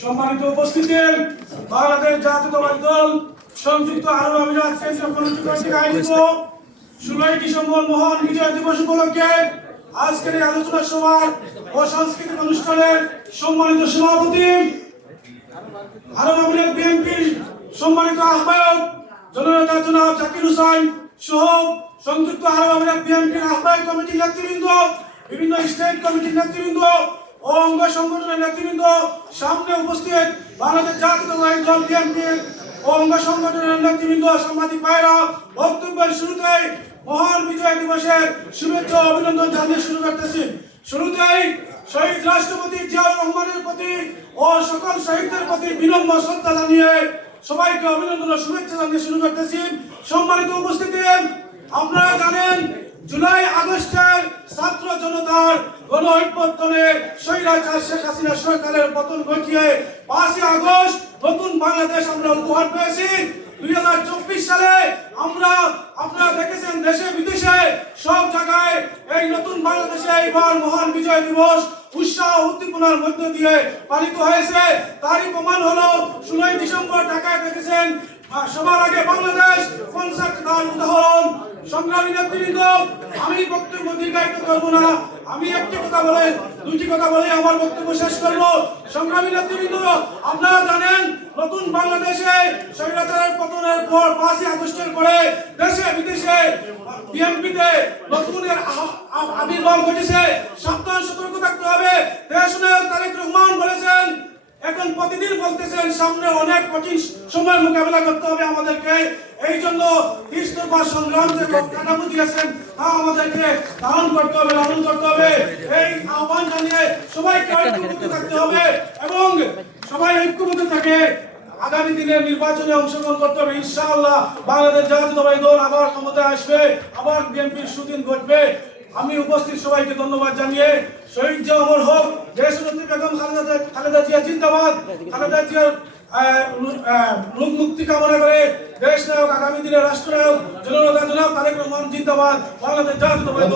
সম্মানিত উপস্থিতি বাংলাদেশ জাতীয়তাবাদী দল সংযুক্ত আরব আমিরাত কেন্দ্রীয় কমিটি কর্তৃক আয়োজিত ষোলোই ডিসেম্বর মহান বিজয় দিবস উপলক্ষে আজকের এই আলোচনা সভা ও সাংস্কৃতিক অনুষ্ঠানের সম্মানিত সভাপতি আরব আমিরাত বিএনপির সম্মানিত আহ্বায়ক জননেতা জনাব জাকির হুসাইন সহ সংযুক্ত আরব আমিরাত বিএনপির আহ্বায়ক কমিটির নেতৃবৃন্দ, বিভিন্ন স্টেট কমিটির নেতৃবৃন্দ ও অঙ্গ সংগঠনের নেতৃবৃন্দ সামনে উপস্থিত বাংলাদেশ জাতীয়তাবাদী দল বিএনপির ও অঙ্গ সংগঠনের নেতৃবৃন্দ সাংবাদিক ভাইরা বক্তব্যের শুরুতেই মহান বিজয় দিবসের শুভেচ্ছা অভিনন্দন জানিয়ে শুরু করতেছি। শুরুতেই শহীদ রাষ্ট্রপতি জিয়াউর রহমানের প্রতি ও সকল শহীদদের প্রতি বিনম্র শ্রদ্ধা জানিয়ে সবাইকে অভিনন্দন ও শুভেচ্ছা জানিয়ে শুরু করতেছি। সম্মানিত উপস্থিতি, আপনারা জানেন, জুলাই আগস্টের জনতার গণ ঐক্যবদ্ধনে স্বৈরাচার শেখ হাসিনা সরকারের পতন ঘটিয়ে পাঁচই আগস্ট নতুন বাংলাদেশ আমরা উপহার পেয়েছি। দুই হাজার চব্বিশ সালে আমরা, আপনারা দেখেছেন দেশে বিদেশে সব জায়গায় এই নতুন বাংলাদেশে এইবার মহান বিজয় দিবস উৎসাহ উদ্দীপনার মধ্য দিয়ে পালিত হয়েছে। তারই প্রমাণ হলো, ষোলোই ডিসেম্বর ঢাকায় দেখেছেন সবার আগে বাংলাদেশ কনসার্ট তার উদাহরণ। সংগ্রামী নেতৃবৃন্দ, আমি বক্তব্য দীর্ঘায়িত করব না। আমি একটি কথা বলে, দুইটি কথা বলে আমার বক্তব্য শেষ করব। সংগ্রামী নেতৃবৃন্দ, আপনারা জানেন, নতুন বাংলাদেশে স্বৈরাচারের পতনের পর পাঁচই আগস্টের পরে দেশে বিদেশে বিএনপিতে নতুনের আবির্ভাব ঘটেছে। সাবধান, সতর্ক থাকতে হবে। দেশ তারেক রহমান বলেছেন প্রতিদিন বলতেছেন, সামনে অনেক কঠিন সময় মোকাবেলা করতে হবে আমাদেরকে। এই জন্য ইস্তফা সংগ্রাম যে কাঠামো দিয়েছেন, তা আমাদেরকে ধারণ করতে হবে, লালন করতে হবে। এই আহ্বান জানিয়ে সবাইকে ঐক্যবদ্ধ থাকতে হবে এবং সবাই ঐক্যবদ্ধ থাকে আগামী দিনের নির্বাচনে অংশগ্রহণ করতে হবে। ইনশাআল্লাহ বাংলাদেশ জাতীয়তাবাদী দল আবার ক্ষমতায় আসবে, আবার বিএনপির সুদিন ঘটবে। আমি উপস্থিত সবাইকে ধন্যবাদ জানিয়ে শহীদ জিয়া অমর হোক দেশ নেত্রী বেগম খালেদা খালেদা জিয়া জিন্দাবাদ। খালেদা জিয়ার রোগ মুক্তি কামনা করে দেশ নায়ক আগামী দিনের রাষ্ট্র নায়ক জননেতা জনাব তারেক রহমান জিন্দাবাদ। বাংলাদেশ জাতীয়তাবাদী